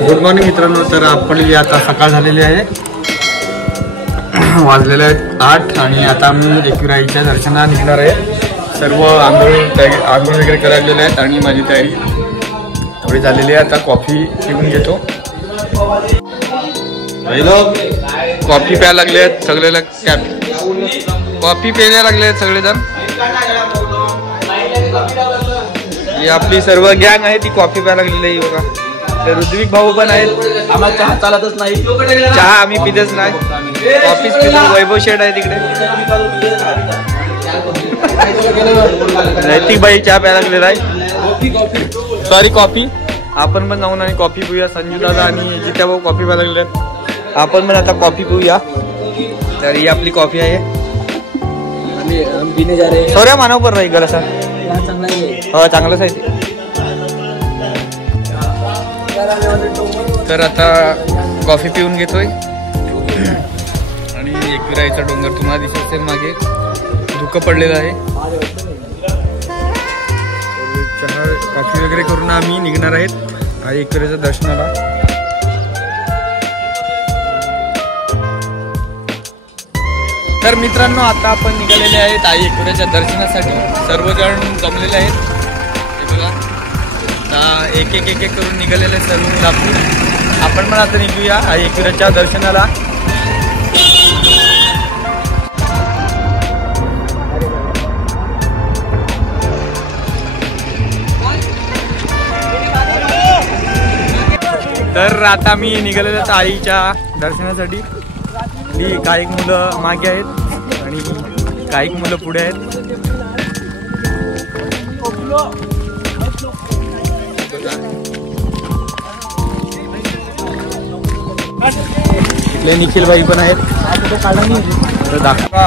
Good morning मित्रांनो. तर आपली आता सकाळ झालेली आहे, वाजलेले आहेत 8 आणि आता आम्ही एकविराईच्या दर्शनाला निघणार आहे. सर्व आंघोळ वगैरे करायलेले आहेत आणि माझी तयारी थोडी झालेली आहे. आता कॉफी पिऊन घेतो. कॉफी प्यायला लागले आहेत सगळेला, कॉफी प्यायला लागले आहेत सगळेजण. ही आपली सर्व गँग आहे ती कॉफी प्यायला लागलेली आहे बघा. तर ऋत्विक भाऊ पण आहेत. आम्हाला चहा चालतच नाही, चहा आम्ही पितच नाही, कॉफीच पितो. वैभव शेठ आहे तिकडे, नैतिक बाई चहा प्यायला लागलेला आहे, सॉरी कॉफी. आपण पण जाऊन आणि कॉफी पिऊया. संजू दादा आणि जित्या भाऊ कॉफी प्यायला लागले आहेत. आपण पण आता कॉफी पिऊया. तर ही आपली कॉफी आहे. सौर्या मानव पण राहील गला सर, हो चांगलंच आहे ते. तर आता कॉफी पिऊन घेतोय आणि एकविराईचा डोंगर तुम्हाला दिसत असेल मागे, धुकं पडलेलं आहे. चहा कॉफी वगैरे करून आम्ही निघणार आहेत आई एकविराईच्या दर्शनाला. तर मित्रांनो आता आपण निघालेले आहेत आई एकविराईच्या दर्शनासाठी. सर्वजण जमलेले आहेत हे बघा. आता एक एक करून निघालेले सर्व आपण पण आता निघूया आई एकविराईच्या दर्शनाला. तर आता मी निघालेलो आहे आईच्या दर्शनासाठी. काही मुलं मागे आहेत आणि काही मुलं पुढे आहेत. इथले निखिल भाई पण आहेत. तर दाखवा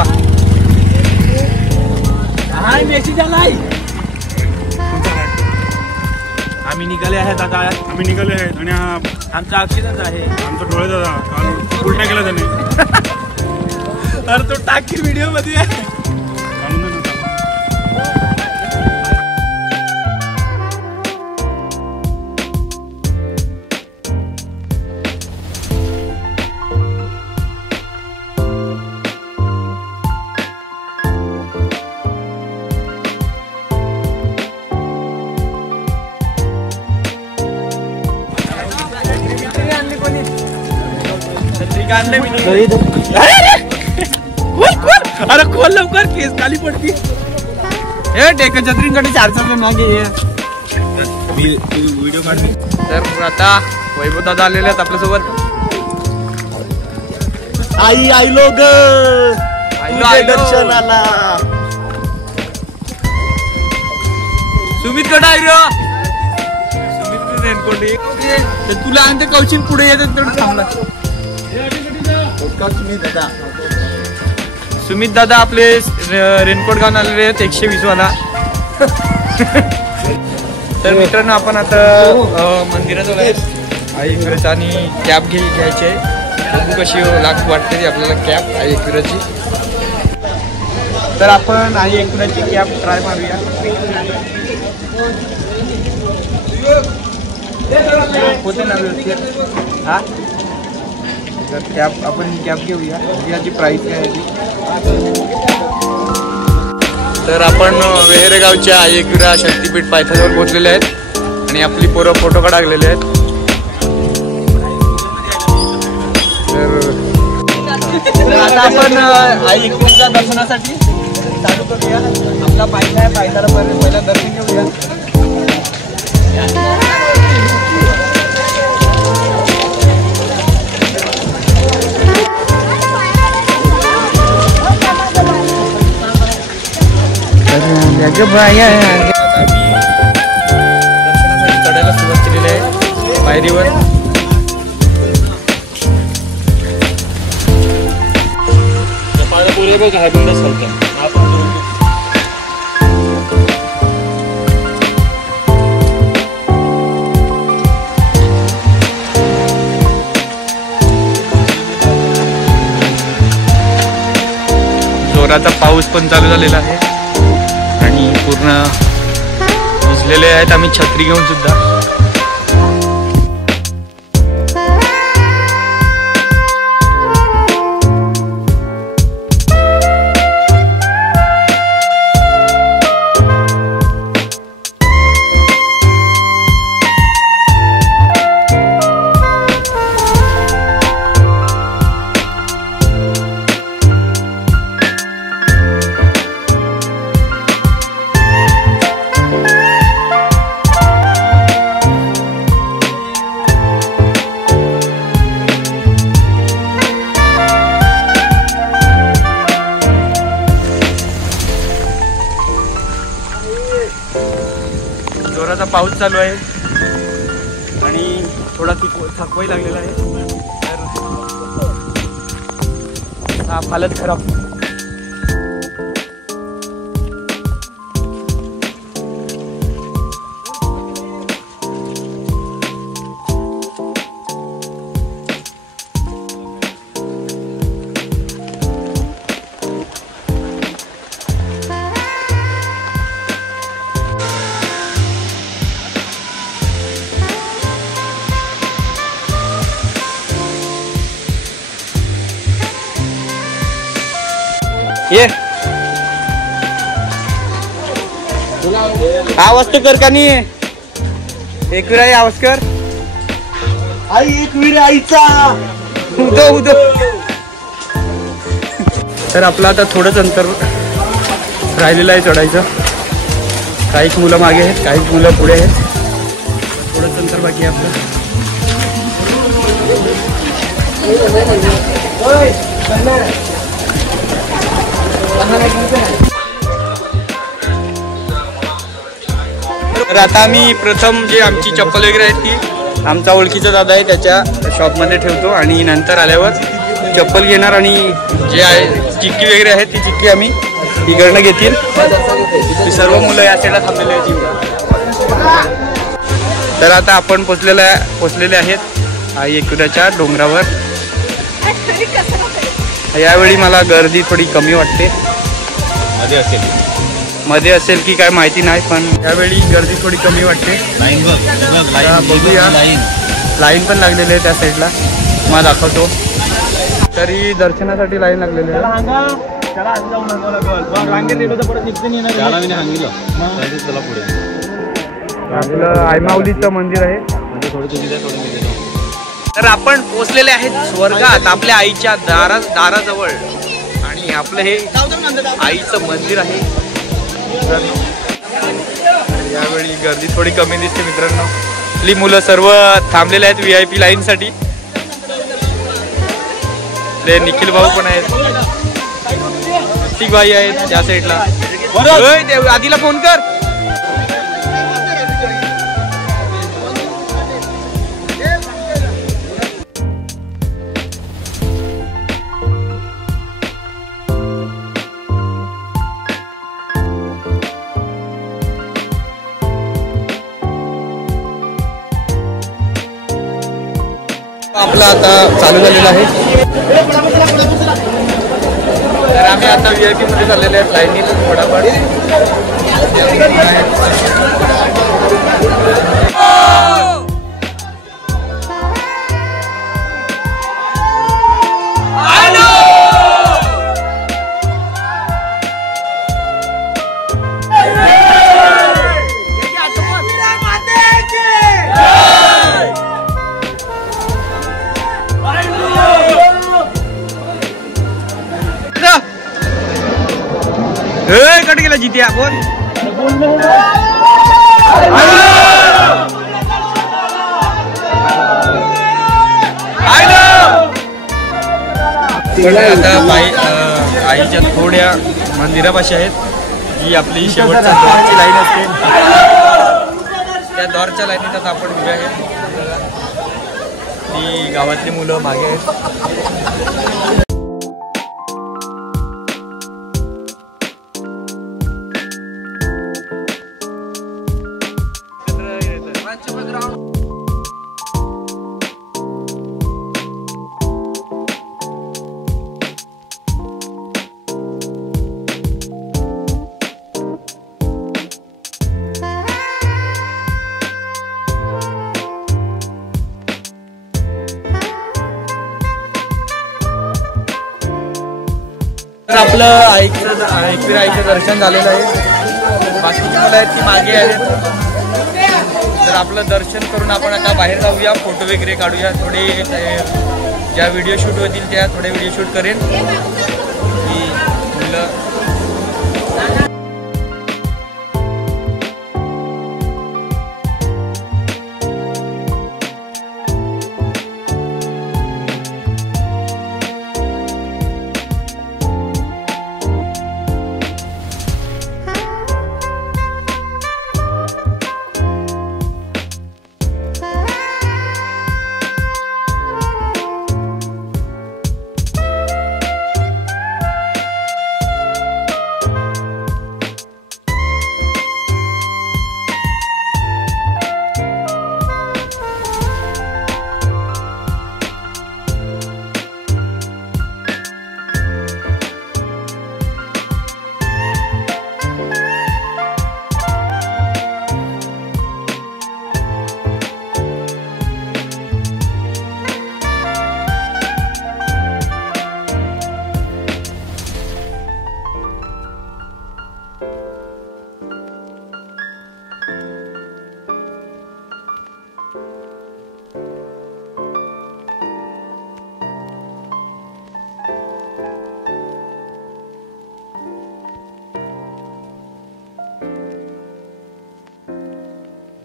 आम्ही निघाले आहेत आता. आम्ही निघाले आहेत आणि आमचा ऍक्सिडेंट आहे. आमचा डोळे दादा काल उलटा केला त्याने. अरे तो टाकी व्हिडिओ मध्ये आहे. अरे खोल लवकर, केस खाली पडती. हे टेक छत्रींकडे 4 मागे व्हिडिओ काढली. तर आता वैभव दादा आलेले आहेत आपल्यासोबत. आई लोग दर्शनाला. सुमित कडे आहे रे, सुमित रेनकोटी. तुला आणि ते कौशिक पुढे येतात तेवढं थांबला. सुमित दादा आपले रेनकोट घालून आलेले आहेत 120 वाला. तर मित्रांनो आपण आता मंदिरात आलो आहे आई एकविराची आणि कॅब घ्यायची आहे. बघू कशी वाटते ती आपल्याला कॅब आई एकविराची. तर आपण आई एकविराची कॅब ट्राय मारूया. होते ना व्यवस्थित. हा तर कॅब आपण कॅब घेऊया. याची प्राईस काय आहे ती. तर आपण वेहरेगावच्या आई एकविरा शक्तीपीठ पायथ्यावर पोहोचलेले आहेत आणि आपली पोरं फोटो काढलेले आहेत. तर आता आपण आई एकविराच्या दर्शनासाठी चालू करूया. आपला पायथा आहे, पायथ्याला पहिला दर्शन घेऊया. आता मी दर्शनासाठी चढायला सुरुवात केलेली आहे पायरीवर. जोराचा पाऊस पण चालू झालेला आहे आणि पूर्ण भिजलेले आहेत आम्ही छत्री घेऊन सुद्धा. पाऊस चालू आहे आणि थोडा थकवाही लागलेला आहे, तर हा हालत खराब. ये आवाज तर कर का नाही, एक विराई आवाज कर. आई एक विराईचा उदो. तर आपलं आता थोडंच अंतर राहिलेलं आहे चढायचं. काही मुलं मागे आहेत, काही मुलं पुढे आहेत, थोडंच अंतर बाकी आहे आपलं. तर आता आम्ही प्रथम जे आमची चप्पल वगैरे आहेत ती आमचा ओळखीचा दादा आहे त्याच्या शॉपमध्ये ठेवतो आणि नंतर आल्यावर चप्पल घेणार आणि जे आहे चिक्की वगैरे आहे ती चिक्की आम्ही इकडनं घेतील. सर्व मुलं या साईडला थांबलेले आहेत. तर आता आपण पोचलेले आहेत आई एकविराच्या डोंगरावर. यावेळी मला गर्दी थोडी कमी वाटते, मध्ये असेल की काय माहिती नाही, पण यावेळी गर्दी थोडी कमी वाटते. बघूया, लाईन पण लागलेली आहे त्या साईडला, मला दाखवतो. तरी दर्शनासाठी लाईन लागलेली आहे. आपलं आयमावलीचं मंदिर आहे. तर आपण पोचलेले आहेत स्वर्गात आपल्या आईच्या दाराजवळ आणि आपलं हे आईचं मंदिर आहे. यावेळी गर्दी थोडी कमी दिसते मित्रांनो. आपली मुलं सर्व थांबलेले आहेत VIP लाईन साठी. ते निखिल भाऊ पण आहेत, भाई आहेत त्या साईडला. आधीला फोन कर. आपला आता चालू झालेला आहे. तर आम्ही आता VIP मध्ये चाललेले आहेत लाईनीत फटाफट. कट गेला जिथे आपण आता आईच्या थोड्या मंदिरापाशी आहेत. ही आपली शेवटच्या द्वारची लाईन असते, त्या द्वारच्या लाईनीत आता आपण उभे आहेत. ती गावातली मुलं मागे आहेत. आपलं आईचं दर्शन झालेलं आहे. बाकीची मुलं आहेत ती मागे आहेत. तर आपलं दर्शन करून आपण आता बाहेर जाऊया, फोटो वगैरे काढूया. थोडे ज्या व्हिडिओ शूट होतील त्या थोडे व्हिडिओ शूट करेन. की मुलं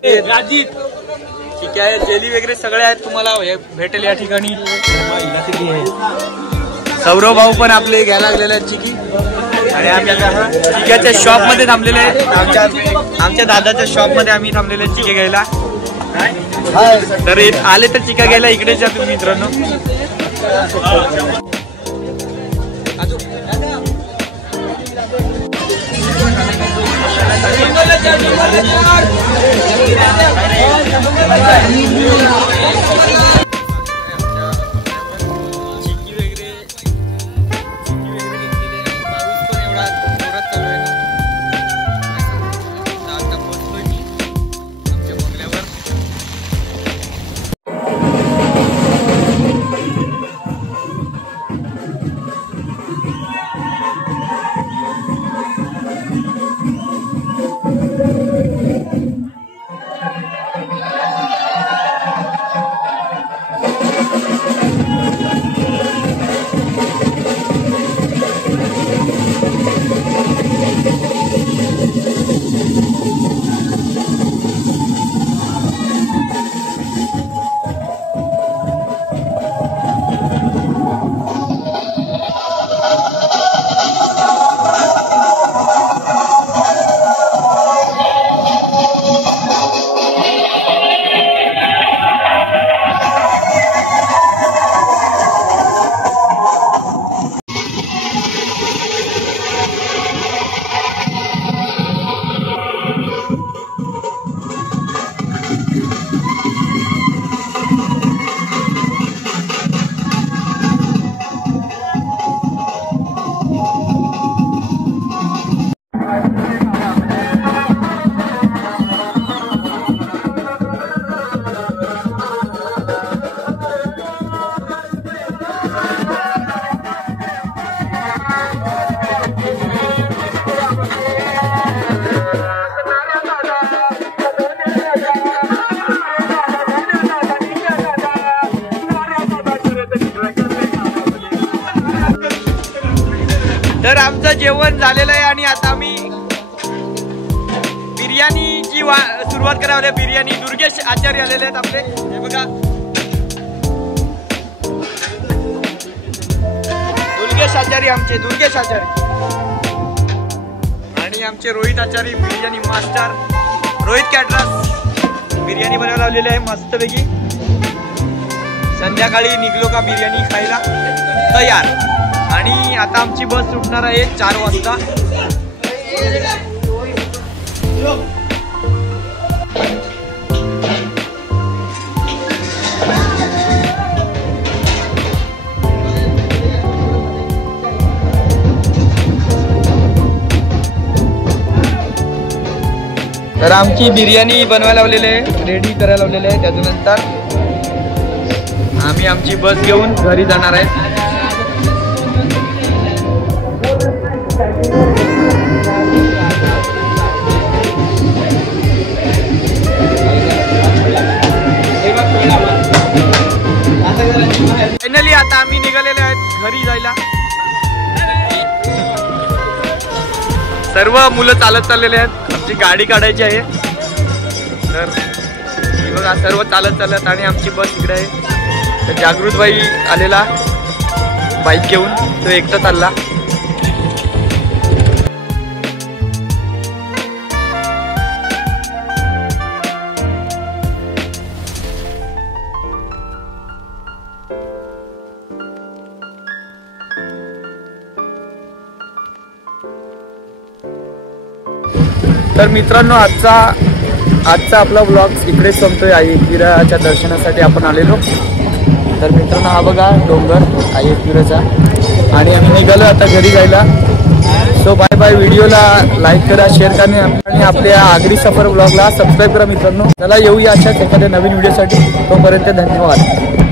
ठीक आहे, जेली वगैरे सगळे आहेत, तुम्हाला हे भेटेल या ठिकाणी. सौरव भाऊ पण आपले घ्यायला लागलेले आहेत चिकी. आणि आम्ही आता चिक्याच्या शॉप मध्ये थांबलेले आहेत. आमच्या दादाच्या शॉप मध्ये आम्ही थांबलेले आहेत चिके घ्यायला. तर आले तर चिका घ्यायला इकडेच या तुम्ही मित्रांनो. तर आमचं जेवण झालेलं आहे आणि आता आम्ही बिर्याणीची सुरुवात करायला. बिर्याणी दुर्गेश आचार्य आलेले आहेत आपले. हे बघा, दुर्गेश आचार्य, आमचे दुर्गेश आचार्य आणि आमचे रोहित आचार्य बिर्याणी मास्टर. रोहित कॅटरर्स बिर्याणी बनवायला लावलेली आहे मस्तपैकी. संध्याकाळी निघलो का बिर्याणी खायला तयार. आणि आता आमची बस सुटणार आहे 4 वाजता. तर आमची बिर्याणी बनवायला लावलेली आहे, रेडी करायला लावलेली आहे. त्याच्यानंतर आम्ही आमची बस घेऊन घरी जाणार आहे. फायनली आता आम्ही निघालेले आहेत घरी जायला. सर्व मुलं चालत चाललेले आहेत. आमची गाडी काढायची आहे. तर बघा सर्व चालत चालत आणि आमची बस इकडे आहे. तर जागृतबाई आलेला बाईक घेऊन, तो एकटा चालला. तर मित्रांनो आजचा आपला व्लॉग इकडेच संपतोय. आई एकविराच्या दर्शनासाठी आपण आलेलो. तर मित्रांनो हा बघा डोंगर आई एकविराचा. आणि आम्ही निघालो आता घरी जायला. So bye bye. व्हिडिओला लाईक करा, शेअर करा आणि आपल्या आगरी सफर व्लॉगला सबस्क्राईब करा मित्रांनो. चला येऊया अशाच एखाद्या नवीन व्हिडिओसाठी. तोपर्यंत धन्यवाद.